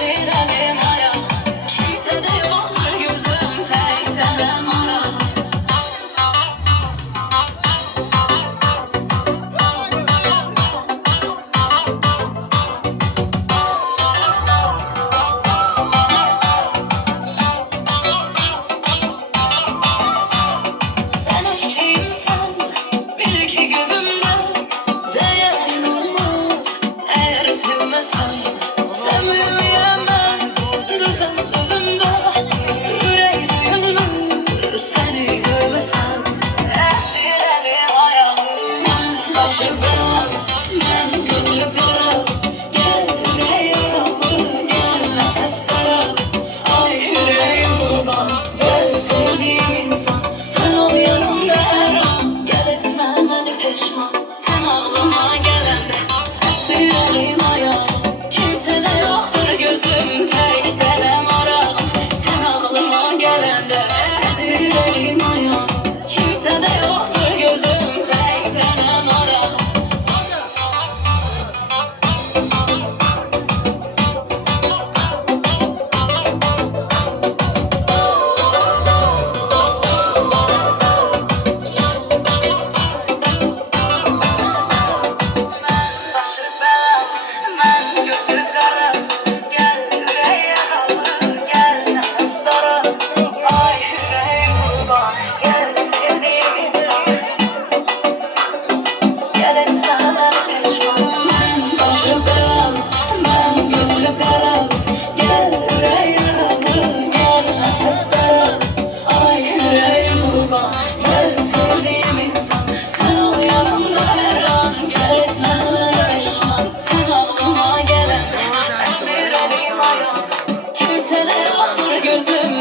Əsirəlim aya, kimsədə yoxdur gözüm, tək sənəm ara. Sən eşeyimsən, bil ki gözümdə dəyərin olmaz, əgər sevməsən. Sən böyüyəm mən, düzəm sözümdə, ürək döyünmür, səni görməsən. Əsirəlim aya, mən başı bəlan, mən gözü qara. Gəl ürək yaralı, gəl nəfəs dara. Ay ürəyim qurban, gəl sevdiyim insan, sən ol yanımda hər an. Gəl etmə məni peşman, sən ağlıma gələndə. Əsirəlim aya, kimsədə yoxdur gözüm, tək sənəm arağım, sən ağlıma gələndə. Əsirəlim aya, kimsədə yoxdur gözüm, tək sənəm arağım. Başı bəlan, mən gözü qara. Gəl ürək yaralı, gəl nəfəs dara. Ay ürəyim qurban, gəl sevdiyim insan, gəl etmə məni peşman. Mən başı bəlan, mən gözü qara. Gəl ürək yaralı, gəl nəfəs dara. Ay ürəyim qurban, gəl sevdiyim insan, sən ol yanımda hər an. Gəl etmə məni peşman, sən ağlıma gələndə. Əsirəlim aya, kimsədə yoxdur gözüm,